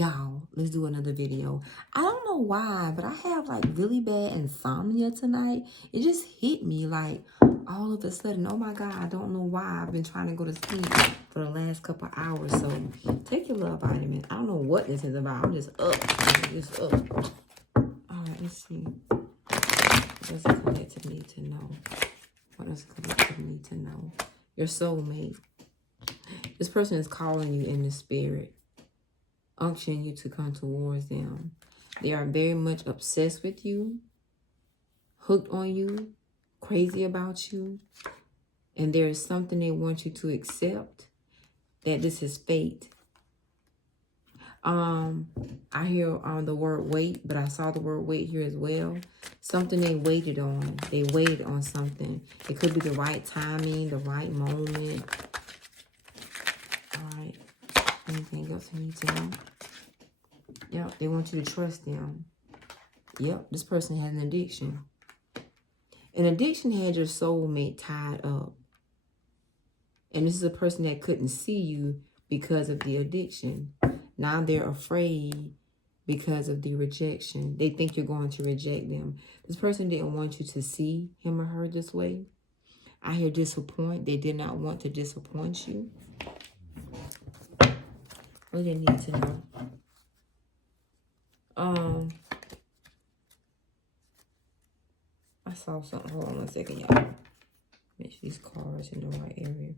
Y'all, let's do another video. I don't know why, but I have like really bad insomnia tonight. It just hit me like all of a sudden. Oh my God, I don't know why. I've been trying to go to sleep for the last couple hours. So take your little vitamin. I don't know what this is about. I'm just up. I'm just up. All right, let's see. What does the collective need to know? What does the collective need to know? Your soulmate. This person is calling you in the spirit, unctioning you to come towards them. They are very much obsessed with you, hooked on you, crazy about you, and there is something they want you to accept, that this is fate. I hear the word wait, but I saw the word wait here as well. Something they waited on. They waited on something. It could be the right timing, the right moment. All right. Anything else you need to know? Yep, they want you to trust them. Yep, this person has an addiction. An addiction had your soulmate tied up. And this is a person that couldn't see you because of the addiction. Now they're afraid because of the rejection. They think you're going to reject them. This person didn't want you to see him or her this way. I hear disappoint. They did not want to disappoint you. What do they need to know? I saw something. Hold on one second, y'all. Make sure these cards in the right area.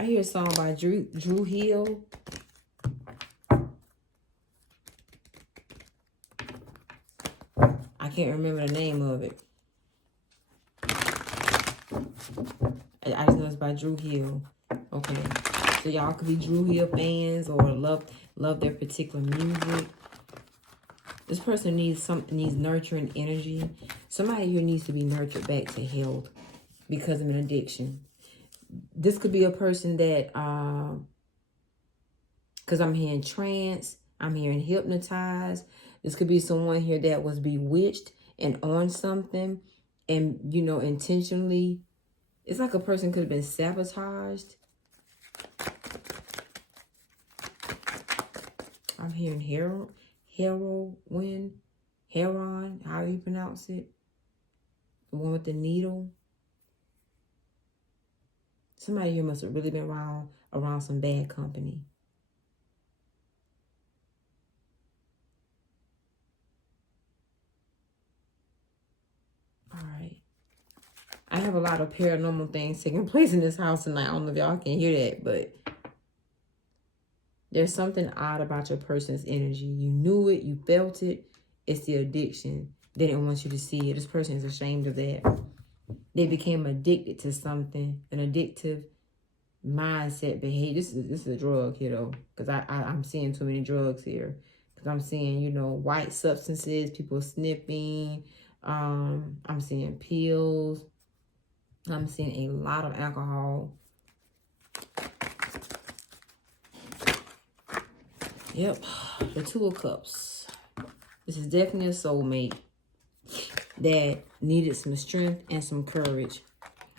I hear a song by Drew Hill. I can't remember the name of it. I just know it's by Drew Hill. Okay. So y'all could be Drew Hill fans or love their particular music. This person needs nurturing energy. Somebody here needs to be nurtured back to health because of an addiction. This could be a person that, because I'm hearing trance, I'm hearing hypnotized. This could be someone here that was bewitched and on something and, you know, intentionally. It's like a person could have been sabotaged. I'm hearing heroin, how you pronounce it? The one with the needle. Somebody here must have really been around some bad company. All right. I have a lot of paranormal things taking place in this house tonight. I don't know if y'all can hear that, but there's something odd about your person's energy. You knew it. You felt it. It's the addiction. They didn't want you to see it. This person is ashamed of that. They became addicted to something, an addictive mindset behavior. This is a drug here, though, because I'm seeing too many drugs here. Because I'm seeing, you know, white substances, people sniffing. I'm seeing pills. I'm seeing a lot of alcohol. Yep, the Two of Cups. This is definitely a soulmate that needed some strength and some courage.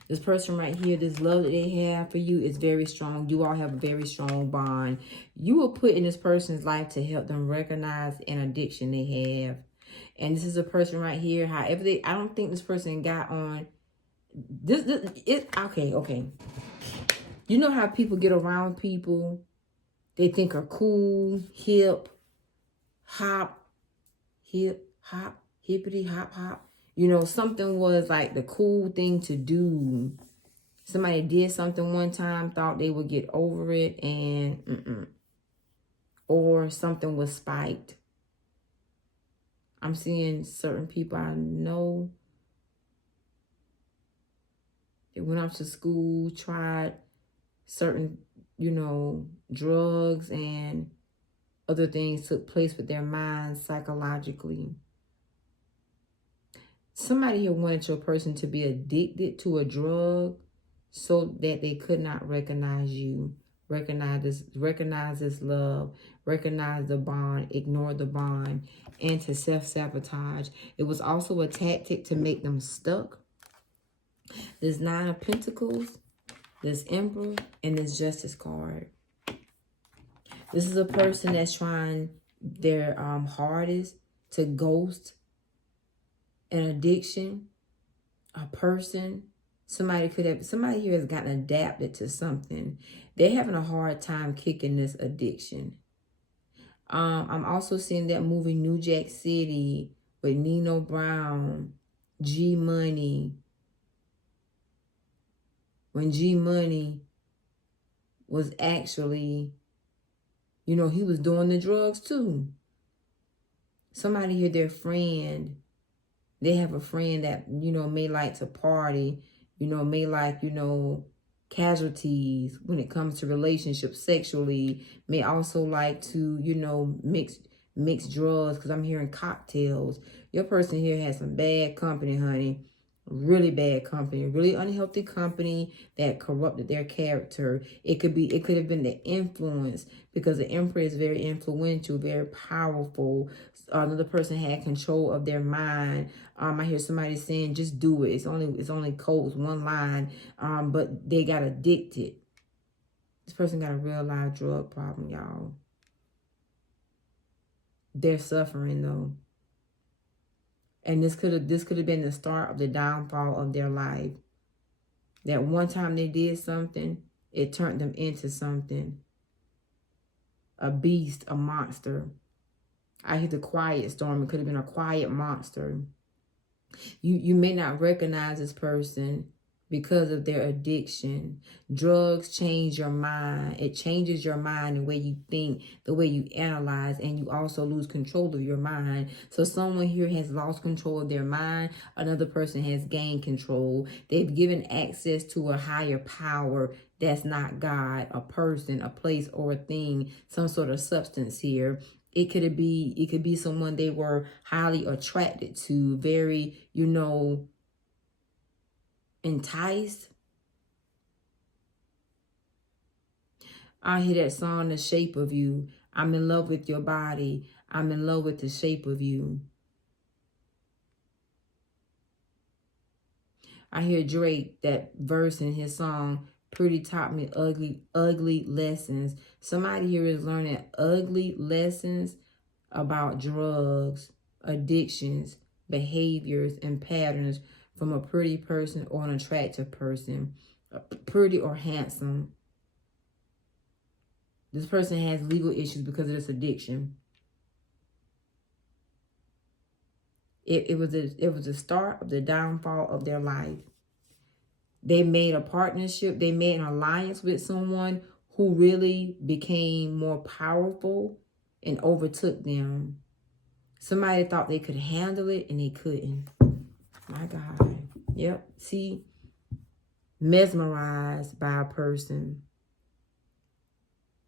This person right here, this love that they have for you is very strong. You all have a very strong bond. You were put in this person's life to help them recognize an addiction they have. And this is a person right here, however I don't think this person got on okay. You know how people get around people they think are cool, hip, hop, hippity, hop. You know, something was like the cool thing to do. Somebody did something one time, thought they would get over it, and or something was spiked. I'm seeing certain people I know. They went off to school, tried certain, you know, drugs and other things took place with their minds psychologically. Somebody here wanted your person to be addicted to a drug so that they could not recognize you, recognize this love, recognize the bond, ignore the bond, and to self-sabotage. It was also a tactic to make them stuck. There's Nine of Pentacles, this Emperor, and this Justice card. This is a person that's trying their hardest to ghost an addiction, a person. Somebody here has gotten adapted to something. They're having a hard time kicking this addiction. I'm also seeing that movie New Jack City with Nino Brown, G Money. When G Money was actually, you know, he was doing the drugs too. Somebody here, their friend, they have a friend that, you know, may like to party, you know, may like, you know, casualties when it comes to relationships sexually, may also like to, you know, mix drugs, because I'm hearing cocktails. Your person here has some bad company, honey. Really bad company, really unhealthy company that corrupted their character. It could have been the influence, because the emperor is very influential, very powerful. Another person had control of their mind. I hear somebody saying, just do it. It's only codes, one line. But they got addicted. This person got a real live drug problem, y'all. They're suffering though. And this could have been the start of the downfall of their life. That one time they did something, it turned them into something. A beast, a monster. I hear the quiet storm. It could have been a quiet monster. You may not recognize this person because of their addiction. Drugs change your mind. It changes your mind, the way you think, the way you analyze, and you also lose control of your mind. So someone here has lost control of their mind. Another person has gained control. They've given access to a higher power that's not God, a person, a place, or a thing, some sort of substance here. It could be someone they were highly attracted to, very, you know, enticed. I hear that song, The Shape of You. I'm in love with your body. I'm in love with the shape of you. I hear Drake, that verse in his song, Pretty taught me ugly lessons. Somebody here is learning ugly lessons about drugs, addictions, behaviors, and patterns from a pretty person or an attractive person, pretty or handsome. This person has legal issues because of this addiction. It was the start of the downfall of their life. They made a partnership. They made an alliance with someone who really became more powerful and overtook them. Somebody thought they could handle it and they couldn't. My God. Yep. See, mesmerized by a person.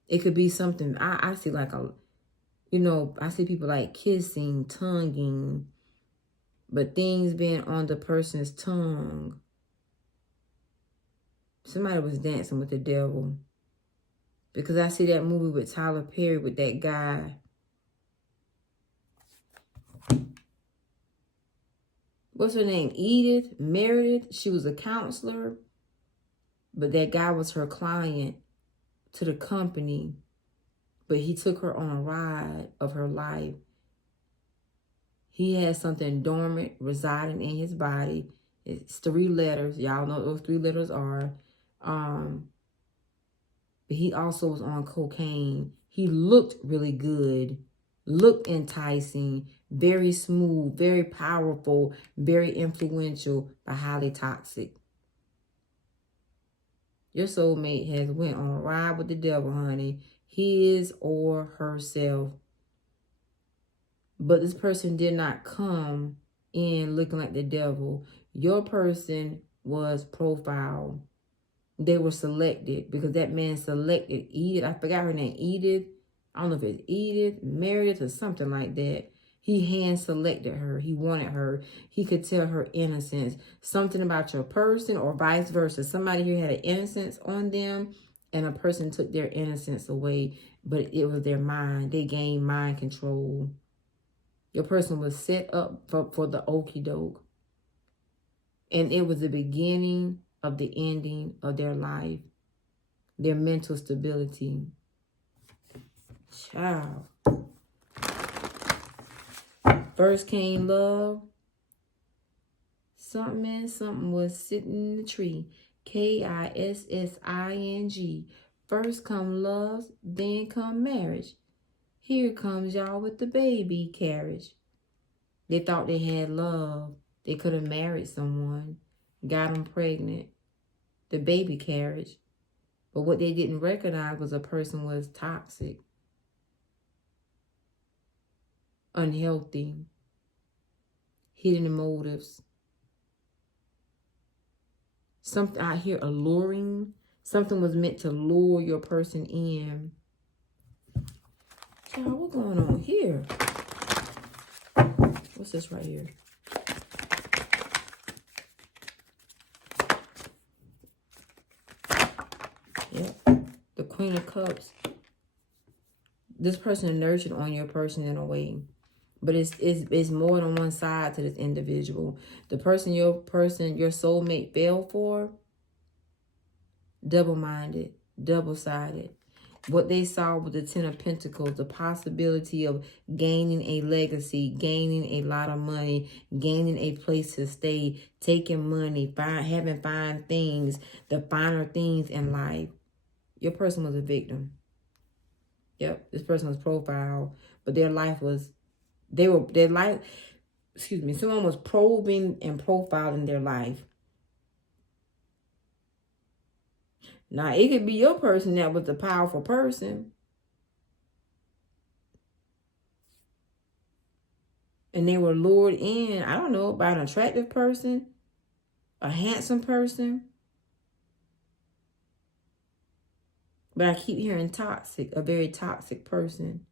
It could be something. I see like I see people like kissing, tonguing, but things being on the person's tongue. Somebody was dancing with the devil. Because I see that movie with Tyler Perry with that guy. What's her name? Edith Meredith. She was a counselor. But that guy was her client to the company. But he took her on a ride of her life. He has something dormant residing in his body. It's 3 letters. Y'all know what those 3 letters are. But he also was on cocaine. He looked really good, looked enticing, very smooth, very powerful, very influential, but highly toxic. Your soulmate has went on a ride with the devil, honey. His or herself. But this person did not come in looking like the devil. Your person was profiled. They were selected because that man selected Edith. I forgot her name. Edith. I don't know if it's Edith, Meredith, or something like that. He hand selected her. He wanted her. He could tell her innocence. Something about your person or vice versa. Somebody here had an innocence on them and a person took their innocence away, but it was their mind. They gained mind control. Your person was set up for the okie doke. And it was the beginning of the ending of their life, their mental stability. Child. First came love. Something was sitting in the tree. Kissing. First come love, then come marriage. Here comes y'all with the baby carriage. They thought they had love. They could have married someone, got them pregnant, the baby carriage. But what they didn't recognize was a person was toxic, unhealthy, hidden motives. Something out here alluring. Something was meant to lure your person in. Child, what's going on here? What's this right here? Yep. The Queen of Cups. This person nurtured on your person in a way. But it's more than one side to this individual. The person, your soulmate fell for, double-minded, double-sided. What they saw with the Ten of Pentacles, the possibility of gaining a legacy, gaining a lot of money, gaining a place to stay, taking money, having fine things, the finer things in life. Your person was a victim. Yep, this person was profiled, but their life was, someone was probing and profiling their life. Now, it could be your person that was a powerful person. And they were lured in, I don't know, by an attractive person, a handsome person. But I keep hearing toxic, a very toxic person.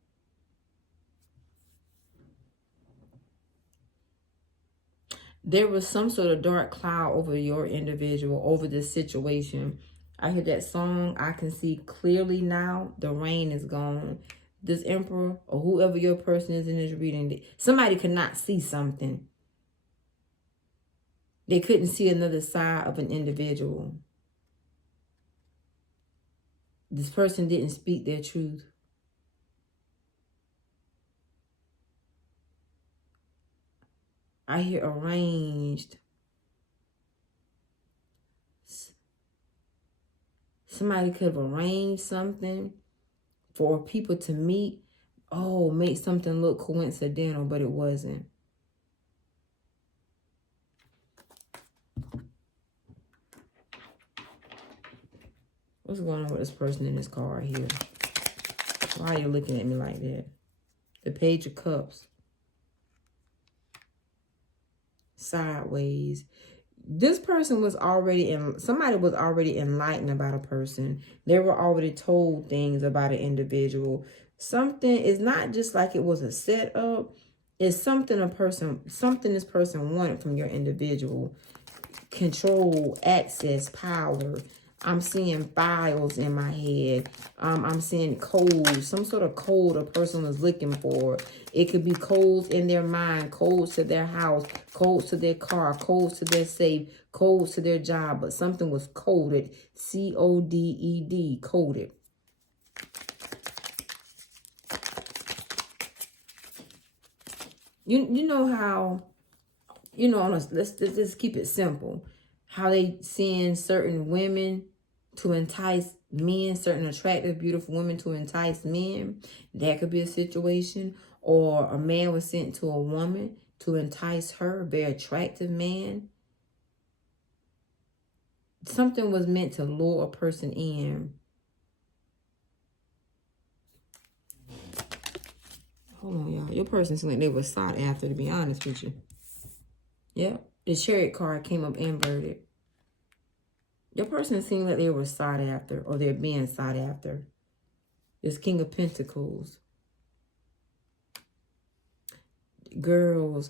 There was some sort of dark cloud over your individual, over this situation. I hear that song, I can see clearly now, the rain is gone. This emperor, or whoever your person is in this reading, somebody could not see something. They couldn't see another side of an individual. This person didn't speak their truth. I hear arranged. Somebody could have arranged something for people to meet. Oh, make something look coincidental, but it wasn't. What's going on with this person in this card here? Why are you looking at me like that? The Page of Cups. Sideways. This person was already somebody was already enlightened about a person. They were already told things about an individual. Something is not just like it was a setup. It's something this person wanted from your individual. Control, access, power. I'm seeing files in my head. I'm seeing codes, some sort of code a person was looking for. It could be codes in their mind, codes to their house, codes to their car, codes to their safe, codes to their job. But something was coded, C-O-D-E-D, coded. You know how, let's just keep it simple. How they send certain women to entice men, certain attractive, beautiful women to entice men. That could be a situation. Or a man was sent to a woman to entice her, a very attractive man. Something was meant to lure a person in. Hold on, y'all. Your person seemed like they were sought after, to be honest with you. Yep. The Chariot card came up inverted. Your person seemed like they were sought after, or they're being sought after. This King of Pentacles. Girls.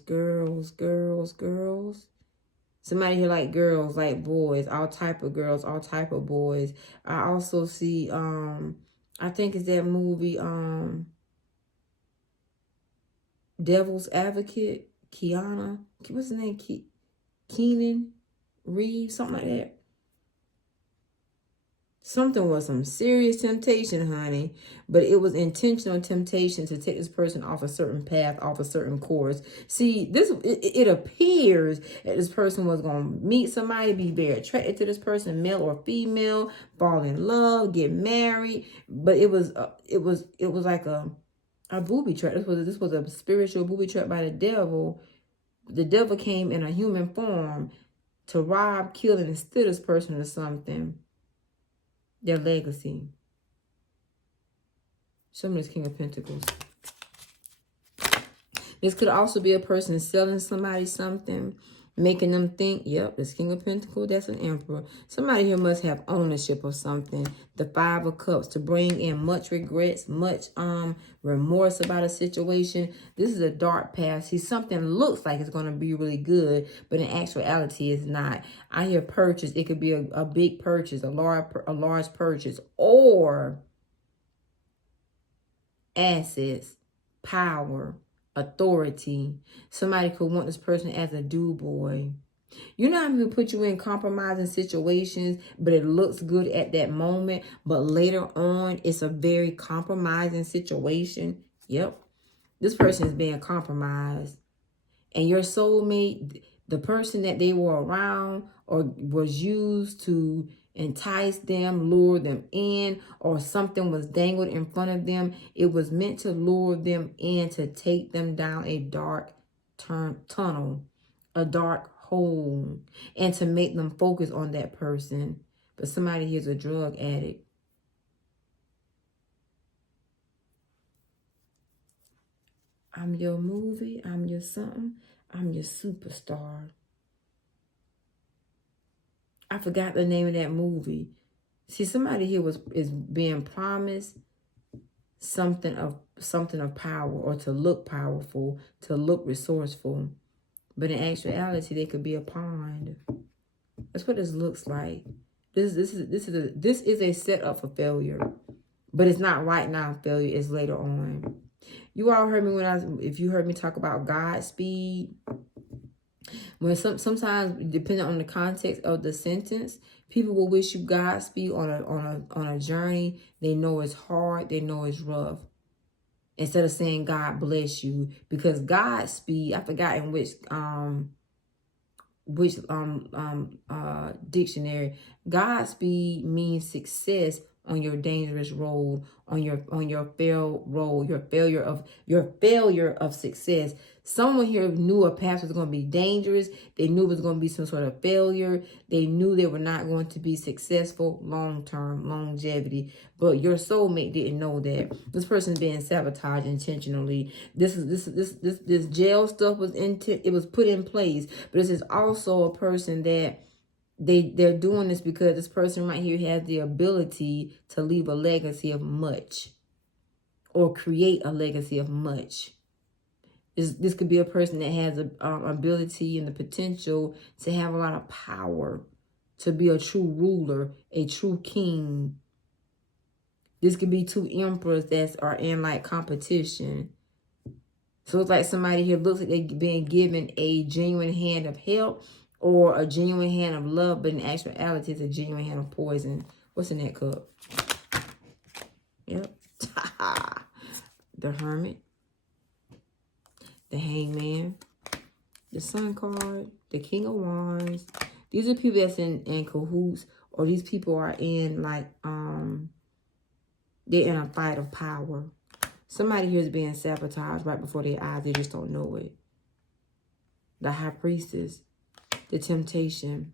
Somebody here like girls, like boys, all type of girls, all type of boys. I also see, I think it's that movie, Devil's Advocate, Kiana. What's his name? Keenan Reeves, something like that. Something was some serious temptation, honey, but it was intentional temptation to take this person off a certain path, off a certain course. See, it appears that this person was going to meet somebody, be very attracted to this person, male or female, fall in love, get married, but it was like a booby trap. This was a spiritual booby trap by the devil. The devil came in a human form to rob, kill, and steal this person or something. Their legacy. Some of this King of Pentacles. This could also be a person selling somebody something, making them think, yep, this King of Pentacles, that's an Emperor. Somebody here must have ownership of something. The Five of Cups, to bring in much regrets, much remorse about a situation. This is a dark past. See, something looks like it's going to be really good, but in actuality, it's not. I hear purchase. It could be a big purchase, a large purchase, or assets, power, authority. Somebody could want this person as a do-boy. You know how people put you in compromising situations, but it looks good at that moment, but later on, it's a very compromising situation. Yep. This person is being compromised. And your soulmate, the person that they were around or was used to entice them, lure them in, or something was dangled in front of them, it was meant to lure them in, to take them down a dark tunnel, a dark hole, and to make them focus on that person. But somebody here's a drug addict. I'm your movie, I'm your something, I'm your superstar. I forgot the name of that movie. See, somebody here is being promised something of power, or to look powerful, to look resourceful. But in actuality, they could be a pond. That's what this looks like. This is a setup for failure. But it's not right now failure, it's later on. You all heard me if you heard me talk about Godspeed. When sometimes, depending on the context of the sentence, people will wish you Godspeed on a journey. They know it's hard, they know it's rough. Instead of saying God bless you, because Godspeed, I forgot in which dictionary, Godspeed means success on your dangerous road, on your failed road, your failure of success. Someone here knew a path was going to be dangerous. They knew it was going to be some sort of failure. They knew they were not going to be successful long-term, longevity. But your soulmate didn't know that. This person's being sabotaged intentionally. This jail stuff was put in place. But this is also a person that they're doing this because this person right here has the ability to leave a legacy of much, or create a legacy of much. This could be a person that has the ability and the potential to have a lot of power, to be a true ruler, a true king. This could be two emperors that are in like competition. So it's like somebody here looks like they're being given a genuine hand of help, or a genuine hand of love, but in actuality, it's a genuine hand of poison. What's in that cup? Yep. The Hermit. The Hangman. The Sun card. The King of Wands. These are people that's in cahoots, or these people are in like, they're in a fight of power. Somebody here is being sabotaged right before their eyes. They just don't know it. The High Priestess. The Temptation,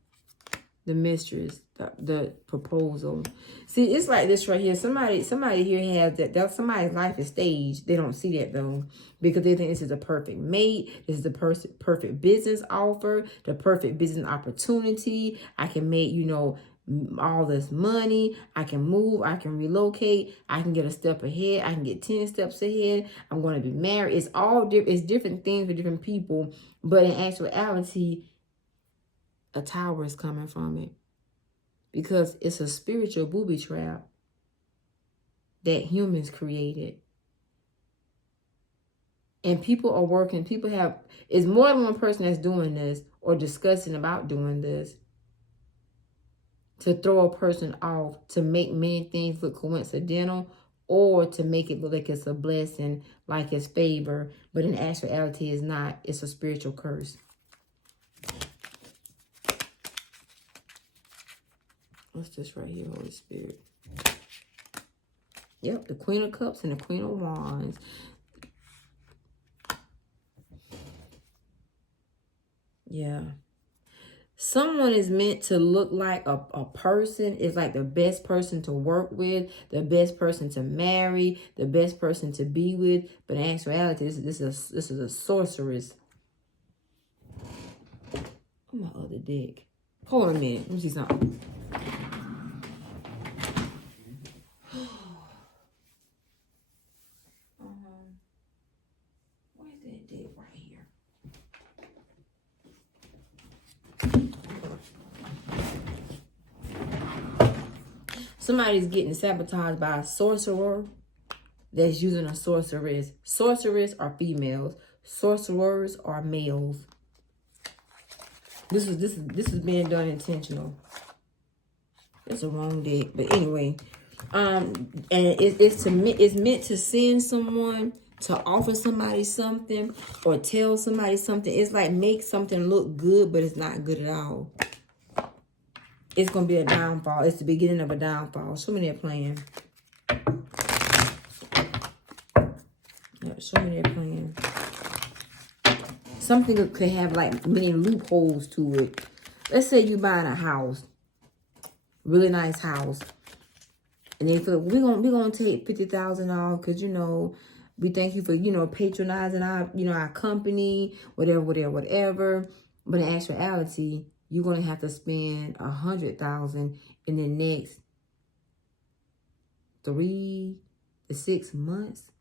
the Mistress, the Proposal. See, it's like this right here. Somebody here has that somebody's life is staged. They don't see that though, because they think this is a perfect mate. This is the perfect business offer, the perfect business opportunity. I can make, all this money. I can move. I can relocate. I can get a step ahead. I can get 10 steps ahead. I'm going to be married. It's all different. It's different things for different people, but in actuality, a tower is coming from it, because it's a spiritual booby trap that humans created. And people are working, it's more than one person that's doing this or discussing about doing this. to throw a person off, to make many things look coincidental, or to make it look like it's a blessing, like it's favor, but in actuality it's not. It's a spiritual curse. What's this right here, Holy Spirit? Yep, the Queen of Cups and the Queen of Wands. Yeah. Someone is meant to look like a person, is like the best person to work with, the best person to marry, the best person to be with. But in actuality, this is a sorceress. Oh, my other deck. Hold on a minute. Let me see something. Where's that deck right here? Somebody's getting sabotaged by a sorcerer that's using a sorceress. Sorcerers are females. Sorcerers are males. This is being done intentional. It's a wrong deck, but anyway, and it's meant to send someone, to offer somebody something, or tell somebody something. It's like make something look good, but it's not good at all. It's gonna be a downfall. It's the beginning of a downfall. Show me that plan. Yeah, show me that plan. Something that could have like many loopholes to it. Let's say you buying a house, really nice house, and then we're gonna take $50,000 off because we thank you for patronizing our company, whatever. But in actuality, you're gonna have to spend $100,000 in the next 3 to 6 months.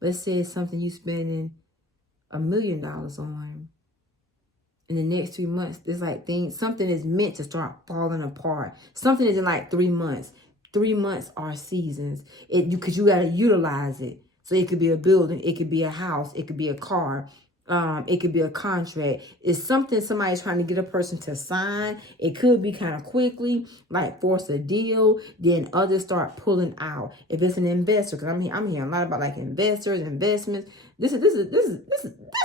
Let's say it's something you spending $1 million on. In the next 3 months, it's like something is meant to start falling apart. Something is in like 3 months. 3 months are seasons. Because you gotta utilize it. So it could be a building, it could be a house, it could be a car, it could be a contract. It's something somebody's trying to get a person to sign. It could be kind of quickly, like force a deal. Then others start pulling out. If it's an investor, because I'm hearing a lot about like investors, investments. This is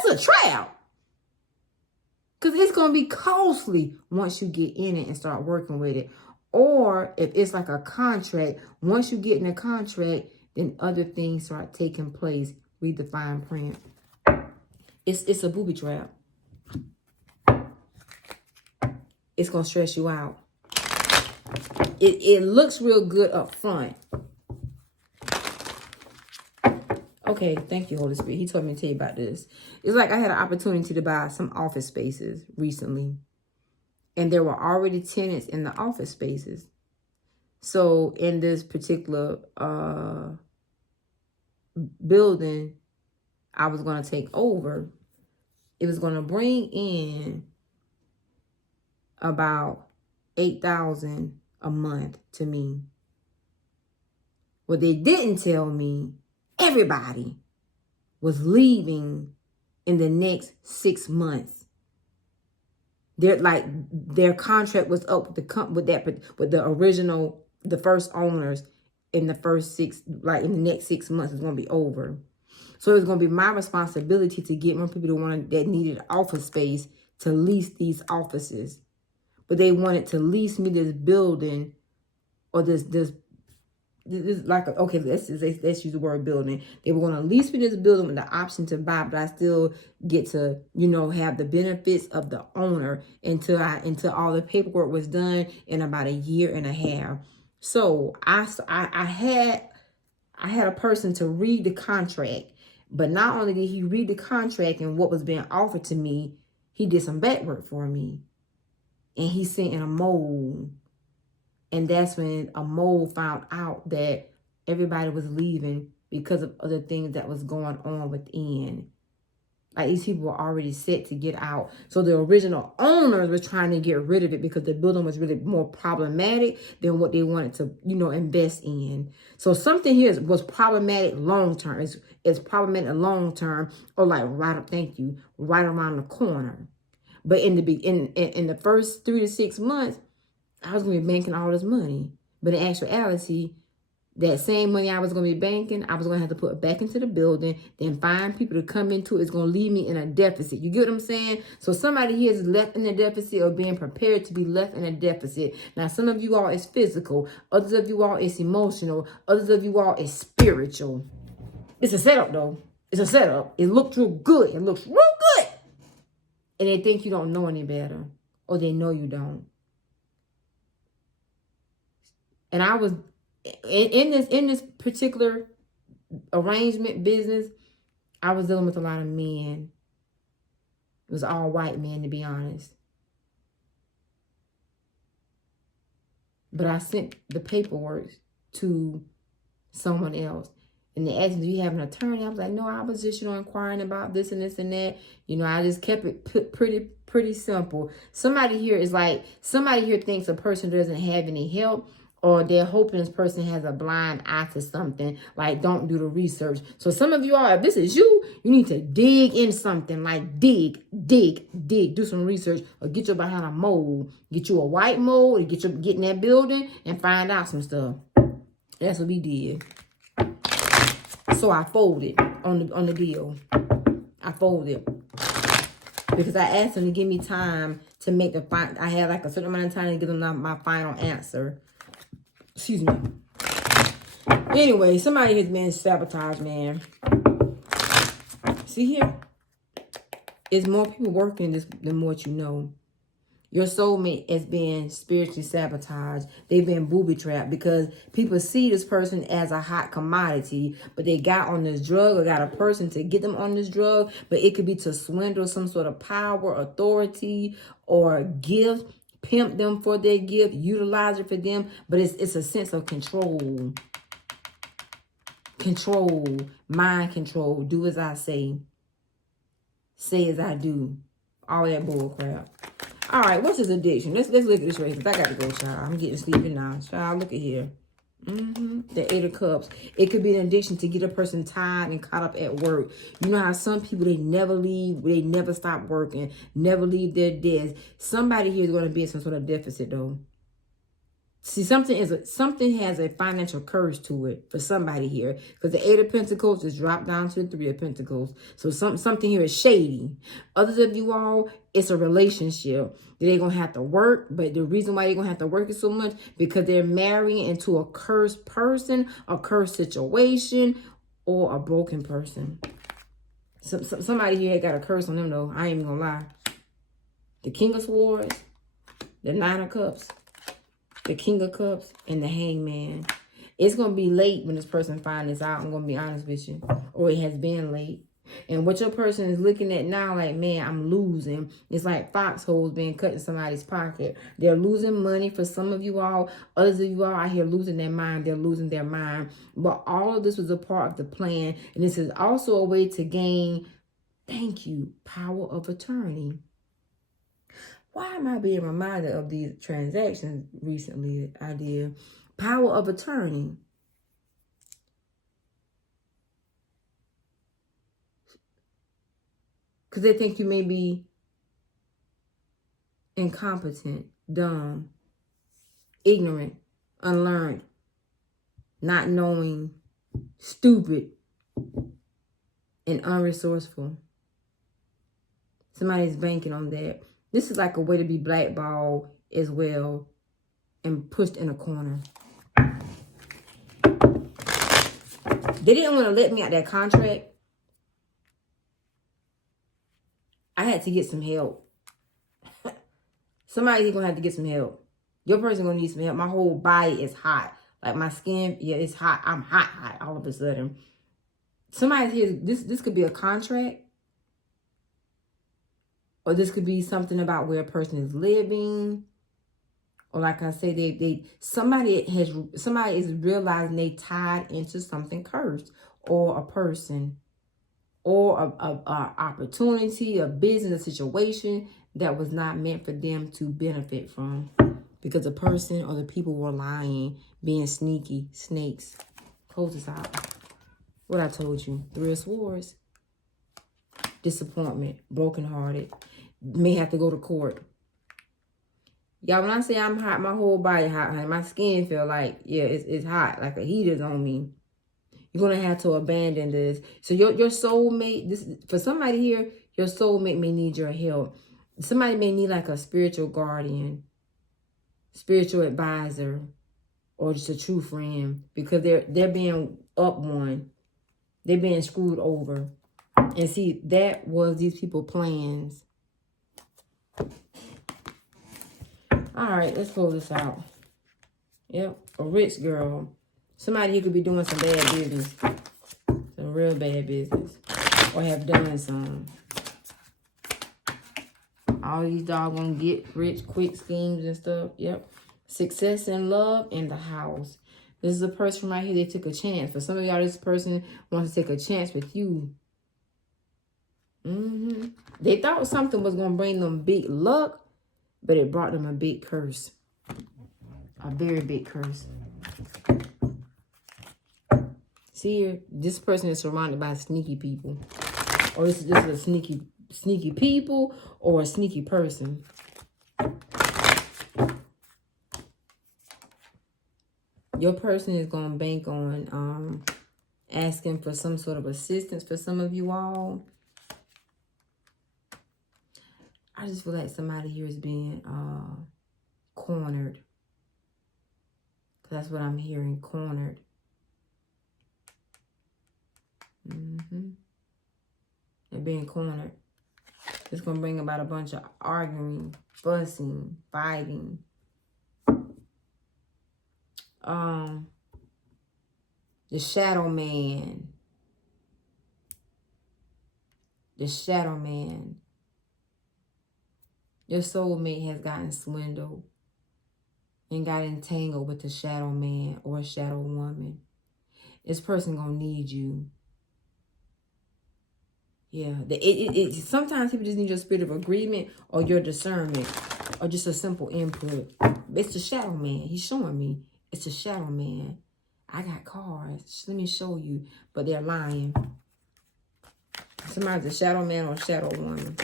a trap. Because it's going to be costly once you get in it and start working with it. Or if it's like a contract, once you get in a contract, then other things start taking place. Read the fine print. It's a booby trap. It's going to stress you out. It looks real good up front. Okay, thank you, Holy Spirit. He told me to tell you about this. It's like I had an opportunity to buy some office spaces recently. And there were already tenants in the office spaces. So in this particular building I was going to take over, it was going to bring in about $8,000 a month to me. What they didn't tell me, everybody was leaving in the next 6 months. Their contract was up with the original, the first owners in the first in the next 6 months is going to be over. So it's going to be my responsibility to get more people that needed office space to lease these offices. But they wanted to lease me this building or this like, okay, let's use the word building. They were going to lease me this building with the option to buy, but I still get to, have the benefits of the owner until all the paperwork was done in about 1.5 years. So I had a person to read the contract, but not only did he read the contract and what was being offered to me, he did some back work for me. And he sent in a mole. And that's when a mole found out that everybody was leaving because of other things that was going on within. Like these people were already set to get out. So the original owners were trying to get rid of it because the building was really more problematic than what they wanted to, invest in. So something here was problematic long term. It's problematic long term, or like right around the corner. But in the first 3 to 6 months, I was going to be banking all this money. But in actuality, that same money I was going to be banking, I was going to have to put back into the building, then find people to come into it. It's going to leave me in a deficit. You get what I'm saying? So somebody here is left in a deficit or being prepared to be left in a deficit. Now, some of you all is physical. Others of you all is emotional. Others of you all is spiritual. It's a setup, though. It's a setup. It looks real good. It looks real good. And they think you don't know any better. Or they know you don't. And I was in this particular arrangement business, I was dealing with a lot of men. It was all white men, to be honest. But I sent the paperwork to someone else. And they asked me, do you have an attorney? I was like, no, I was just, inquiring about this and this and that. I just kept it pretty simple. Somebody here thinks a person doesn't have any help, or they're hoping this person has a blind eye to something, like don't do the research. So some of you all, if this is you, you need to dig in something, like dig, do some research, or get you behind a mold. Get you a white mold, or get in that building and find out some stuff. That's what we did. So I folded on the deal. I folded. Because I asked them to give me time to make the final. I had like a certain amount of time to give them my final answer. Excuse me. Anyway, somebody has been sabotaged, man. See here? It's more people working this than what you know. Your soulmate has been spiritually sabotaged. They've been booby trapped because people see this person as a hot commodity, but they got on this drug or got a person to get them on this drug, but it could be to swindle some sort of power, authority, or gift, pimp them for their gift, utilize it for them, but it's a sense of control. Control, mind control, do as I say as I do. All that bull crap. All right, what's his addiction? Let's look at this right here. I got to go, child. I'm getting sleepy now. Child, look at here. The 8 of Cups. It could be an addiction to get a person tired and caught up at work. You know how some people, they never leave. They never stop working. Never leave their desk. Somebody here is going to be in some sort of deficit, though. See, something has a financial curse to it for somebody here. Because the 8 of Pentacles is dropped down to the 3 of Pentacles. So something here is shady. Others of you all, it's a relationship that they're going to have to work. But the reason why they're going to have to work it so much, because they're marrying into a cursed person, a cursed situation, or a broken person. Somebody here got a curse on them, though. I ain't even going to lie. The King of Swords, the 9 of Cups, the King of Cups, and the Hangman. It's going to be late when this person finds this out. I'm going to be honest with you. Or it has been late. And what your person is looking at now, like, man, I'm losing. It's like foxholes being cut in somebody's pocket. They're losing money for some of you all. Others of you all out here losing their mind. They're losing their mind. But all of this was a part of the plan. And this is also a way to gain, thank you, power of attorney. Why am I being reminded of these transactions recently I did? Power of attorney. Because they think you may be incompetent, dumb, ignorant, unlearned, not knowing, stupid, and unresourceful. Somebody's banking on that. This is like a way to be blackballed as well and pushed in a corner. They didn't want to let me out that contract. I had to get some help. Somebody's going to have to get some help. Your person going to need some help. My whole body is hot. Like my skin, yeah, it's hot. I'm hot all of a sudden. Somebody's here, this could be a contract. Or this could be something about where a person is living. Or like I say, somebody is realizing they tied into something cursed. Or a person. Or a opportunity, a business, a situation that was not meant for them to benefit from. Because the person or the people were lying, being sneaky, snakes. Close this out. What I told you. 3 of Swords. Disappointment. Brokenhearted. May have to go to court. Y'all, when I say I'm hot, my whole body hot, honey. My skin feel like, yeah, it's hot, like a heater's on me. You're going to have to abandon this. So your soulmate, this for somebody here, your soulmate may need your help. Somebody may need like a spiritual guardian, spiritual advisor, or just a true friend, because they're being up one. They're being screwed over. And see, that was these people's plans. All right, let's pull this out. Yep, a rich girl. Somebody who could be doing some bad business. Some real bad business. Or have done some. All these doggone get rich quick schemes and stuff. Yep. Success in love in the house. This is a person right here. They took a chance. For some of y'all, this person wants to take a chance with you. They thought something was going to bring them big luck, but it brought them a big curse. A very big curse. See here, this person is surrounded by sneaky people. Or this is a sneaky people or a sneaky person. Your person is going to bank on asking for some sort of assistance for some of you all. I just feel like somebody here is being cornered. That's what I'm hearing, cornered. They're being cornered. It's going to bring about a bunch of arguing, fussing, fighting. The shadow man. The shadow man. Your soulmate has gotten swindled and got entangled with the shadow man or a shadow woman. This person gonna need you. Yeah, sometimes people just need your spirit of agreement or your discernment or just a simple input. It's the shadow man. He's showing me. It's the shadow man. I got cards. Let me show you. But they're lying. Somebody's a shadow man or a shadow woman.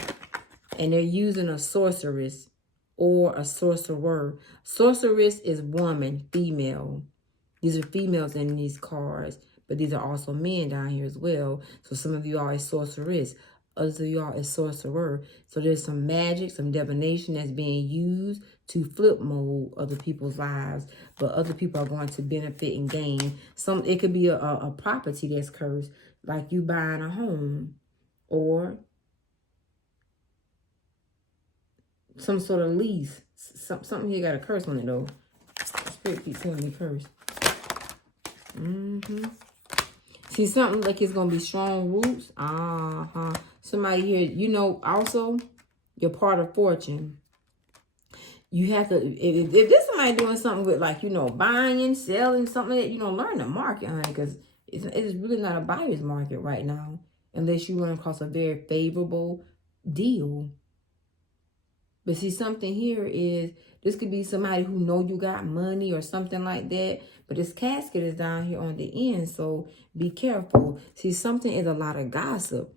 And they're using a sorceress or a sorcerer. Sorceress is woman, female. These are females in these cards. But these are also men down here as well. So some of you are a sorceress. Others of you are a sorcerer. So there's some magic, some divination that's being used to flip mode other people's lives. But other people are going to benefit and gain. It could be a property that's cursed. Like you buying a home. Or some sort of lease. Something here got a curse on it though. Spirit keeps telling me curse. See, something like it's going to be strong roots. Somebody here, you know, also, you're part of fortune. You have to, if there's somebody doing something with, like, you know, buying, selling, something that, you know, learn the market, honey, because it's really not a buyer's market right now, unless you run across a very favorable deal. But see, something here is, this could be somebody who know you got money or something like that. But this casket is down here on the end, so be careful. See, something is a lot of gossip.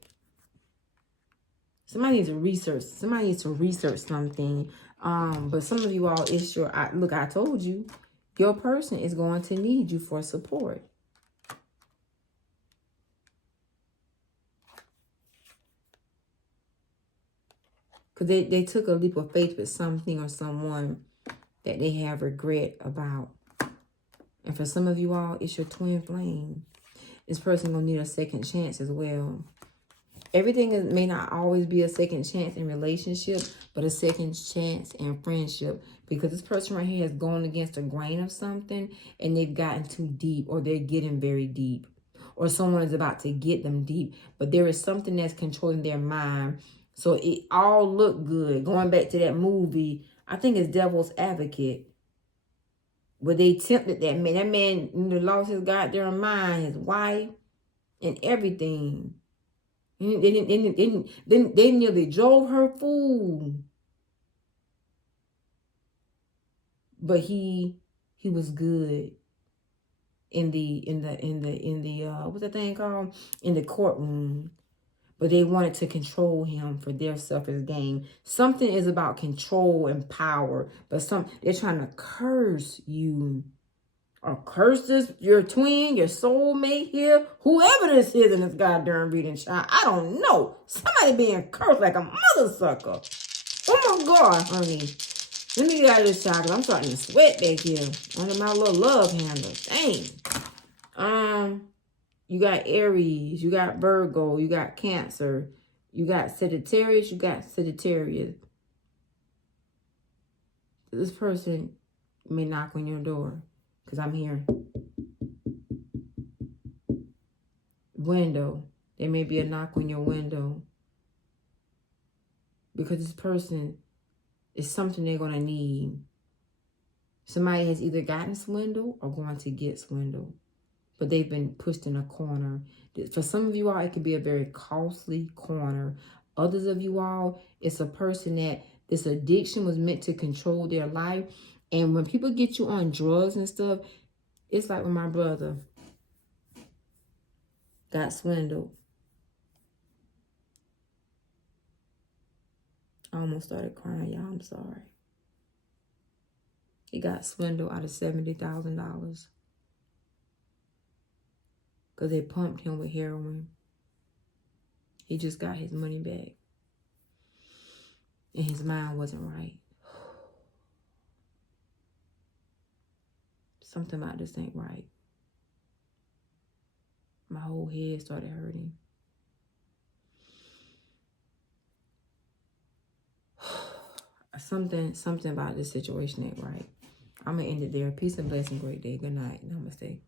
Somebody needs to research. Somebody needs to research something. But some of you all, it's your, look, I told you, your person is going to need you for support. Because they took a leap of faith with something or someone that they have regret about. And for some of you all, it's your twin flame. This person going to need a second chance as well. Everything may not always be a second chance in relationship, but a second chance in friendship. Because this person right here has gone against a grain of something and they've gotten too deep, or they're getting very deep. Or someone is about to get them deep. But there is something that's controlling their mind. So it all looked good. Going back to that movie, I think it's Devil's Advocate. Where they tempted that man. That man lost his goddamn mind, his wife, and everything. They nearly drove her fool. But he was good in the what's that thing called? In the courtroom. but they wanted to control him for their selfish gain. Something is about control and power, but they're trying to curse you. Or curse this, your twin, your soulmate here, whoever this is in this goddamn reading, child. I don't know. Somebody being cursed like a mother sucker. Oh my God, honey. Let me get out of this child, because I'm starting to sweat back here under my little love handle. Dang. You got Aries, you got Virgo, you got Cancer, you got Sagittarius, you got Sagittarius. This person may knock on your door. Because I'm here. Window. There may be a knock on your window. Because this person is something they're going to need. Somebody has either gotten swindled or going to get swindled. But they've been pushed in a corner. For some of you all, it could be a very costly corner. Others of you all, it's a person that this addiction was meant to control their life. And when people get you on drugs and stuff, it's like when my brother got swindled. I almost started crying, y'all. I'm sorry. He got swindled out of $70,000 because they pumped him with heroin. He just got his money back. And his mind wasn't right. Something about this ain't right. My whole head started hurting. Something about this situation ain't right. I'm going to end it there. Peace and blessing. Great day. Good night. Namaste.